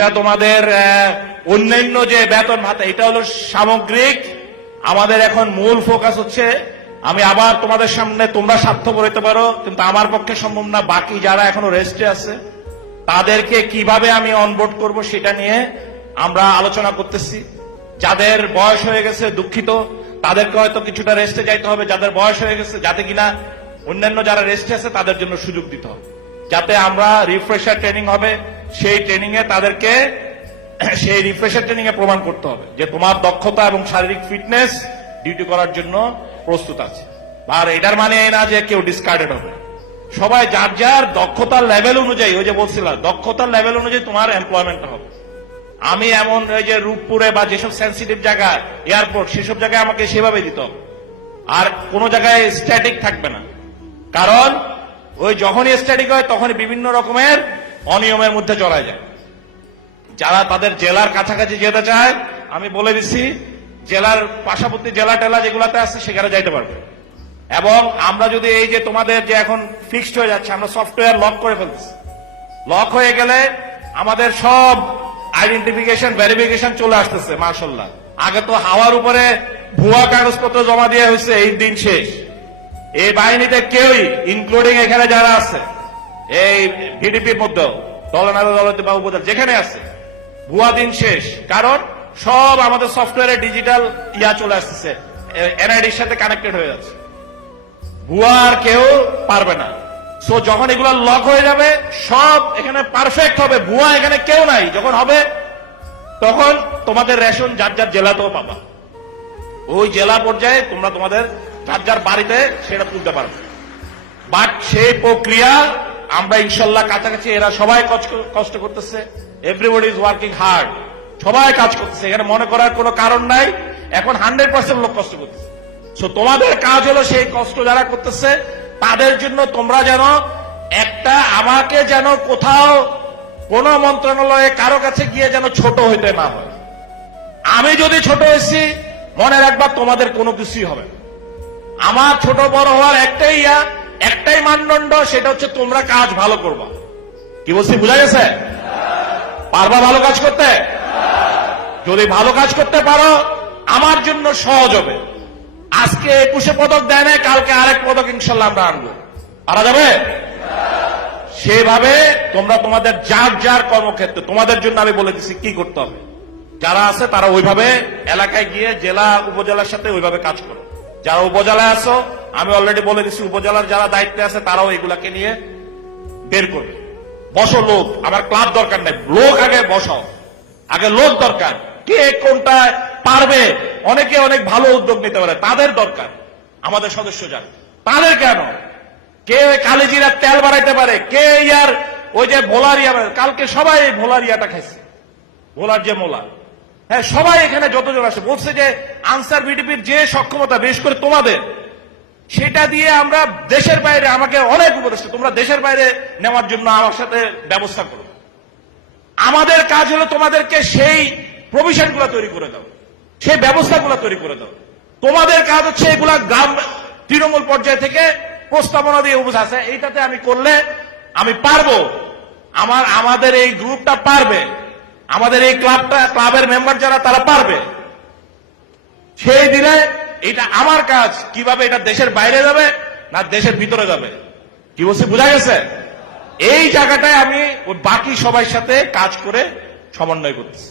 তোমাদের অন্যান্য যে বেতন ভাতা এটা হলো সামগ্রিক। আমাদের এখন মূল ফোকাস হচ্ছে, আমি আবার তোমাদের সামনে তোমরা স্বার্থপর হতে পারো কিন্তু আমার পক্ষে সম্ভব না, বাকি যারা এখনো রেস্টে আছে তাদেরকে কিভাবে আমি অনবোর্ড করব সেটা নিয়ে আমরা আলোচনা করতেছি। যাদের বয়স হয়ে গেছে দুঃখিত, তাদেরকে হয়তো কিছুটা রেস্টে যাইতে হবে, যাদের বয়স হয়ে গেছে যাতে কিনা অন্যান্য যারা রেস্টে আছে তাদের জন্য সুযোগ দিতে হবে, যাতে আমরা রিফ্রেশার ট্রেনিং হবে সেই ট্রেনিং এ তাদেরকে সেই রিফ্রেশার ট্রেনিং এ প্রমাণ করতে হবে যে তোমার দক্ষতা এবং শারীরিক ফিটনেস ডিউটি করার জন্য প্রস্তুত আছে। আর এটার মানে এই না যে কেউ ডিসকার্ডেড হবে, সবাই যার যার দক্ষতার লেভেল অনুযায়ী, ওই যে বলছিলাম দক্ষতার লেভেল অনুযায়ী তোমার এমপ্লয়মেন্ট হবে। আমি এমন ওই যে রূপপুরে বা যেসব সেন্সিটিভ জায়গা এয়ারপোর্ট সেসব জায়গায় আমাকে সেভাবে দিতে হবে, আর কোন জায়গায় স্ট্যাটিক থাকবে না, কারণ ওই যখনই স্ট্যাটিক হয় তখনই বিভিন্ন রকমের অনিয়মের মধ্যে জড়ায় যায়। যারা তাদের জেলার কাছাকাছি যেতে চায় আমি বলে দিচ্ছি জেলার পার্শ্ববর্তী জেলা টেলা যেগুলাতে আছে সেখানে যাইতে পারবে। এবং আমরা যদি এই যে তোমাদের যে এখন ফিক্সড হয়ে যাচ্ছে, আমরা সফটওয়্যার লক করে ফেলছি, লক হয়ে গেলে আমাদের সব আইডেন্টিফিকেশন ভেরিফিকেশন চলে আসতেছে মাশাআল্লাহ। আগে তো হাওয়ার উপরে ভুয়া কাগজপত্র জমা দিয়ে হয়েছে, এই দিন শেষ। এই বাহিনীতে কেউই ইনক্লুডিং এখানে যারা আছে এই ভিডিপির মধ্যেও দলনাদ দলতে বা উপজেলা যেখানে আছে, ভুয়া দিন শেষ, কারণ সব আমাদের সফটওয়্যারে ডিজিটাল চলে আসতেছে, এনআইডির সাথে কানেক্টেড হয়ে যাচ্ছে, ভুয়া আর কেউ পারবে না। সো যখন এগুলো লক হয়ে যাবে সব এখানে পারফেক্ট হবে, ভুয়া এখানে কেউ নাই যখন হবে, তখন তোমাদের রেশন যার যার জেলাতেও পাবা, ওই জেলা পর্যায়ে তোমরা তোমাদের যার যার বাড়িতে সেটা তুলতে পারবে। বাট সেই প্রক্রিয়া আমরা ইনশাল্লাহ কাছাকাছি, এরা সবাই কষ্ট করতেছে, এভরিবডি ইজ ওয়ার্কিং হার্ড, সবাই কাজ করতেছে, এখানে মনে করার কোনো কারণ নাই। এখন 100% লোক কষ্ট করতেছে। সো তোমাদের কাজ হলো সেই কষ্ট যারা করতেছে তাদের জন্য তোমরা যেন একটা, আমাকে যেন কোথাও কোন মন্ত্রণালয়ে কারো কাছে গিয়ে যেন ছোট হইতে না হয়। আমি যদি ছোট হয়েছি মনে রাখবা তোমাদের কোনো কিছুই হবে না। আমার ছোট বড় হওয়ার একটাই মানদণ্ড, সেটা হচ্ছে তোমরা কাজ ভালো করবা। কি বলছি বুঝা গেছে? পারবা ভালো কাজ করতে? যদি ভালো কাজ করতে পারো আমার জন্য সহজ হবে। আজকে 21 পদক দেয় না, কালকে আরেক পদক ইনশাল্লাহ আমরা আনবো, পারা যাবে? সেভাবে তোমরা তোমাদের যার যার কর্মক্ষেত্রে, তোমাদের জন্য আমি বলে দিচ্ছি কি করতে হবে। যারা আছে তারা ওইভাবে এলাকায় গিয়ে জেলা উপজেলার সাথে ওইভাবে কাজ করো। যারা উপজেলায় আছো আমি অলরেডি বলে দিচ্ছি, উপজেলার যারা দায়িত্বে আছে তারাও এগুলাকে নিয়ে বের করবে। বসো লোক, আমার ক্লাব দরকার নেই, লোক আগে বসাও, আগে লোক দরকার। কে কোনটা পারবে, অনেকে অনেক ভালো উদ্যোগ নিতে পারে, তাদের দরকার। আমাদের সদস্য যান তাদের কেন, কে কালিজিরা তেল বাড়াইতে পারে, কে ইয়ার ওই যে ভোলারিয়া, কালকে সবাই ভোলারিয়াটা খাইছে, ভোলার যে মোলা, হ্যাঁ সবাই এখানে যতজন আসে বলছে যে আনসার ভিডিপির যে সক্ষমতা বিশেষ করে তোমাদের, সেটা দিয়ে আমরা দেশের বাইরে, আমাকে অনেক উপদেশ তোমরা দেশের বাইরে নেওয়ার জন্য আমার সাথে ব্যবস্থা করো। আমাদের কাজ হলো তোমাদেরকে সেই প্রভিশন গুলা তৈরি করে দাও, সেই ব্যবস্থাগুলো তৈরি করে দাও। তোমাদের কাজ হচ্ছে এগুলা গ্রাম তৃণমূল পর্যায় থেকে প্রস্তাবনা দিয়ে আছে, এইটাতে আমি করলে আমি পারবো, আমাদের এই গ্রুপটা পারবে, আমাদের এই ক্লাবের মেম্বার যারা তারা পারবে, সেই দিনে এটা আমার কাজ। কিভাবে এটা দেশের বাইরে যাবে না দেশের ভিতরে যাবে, কি বলছি বোঝা গেছে? এই জায়গাটায় আমি ওই বাকি সবার সাথে কাজ করে সমন্বয় করতেছি।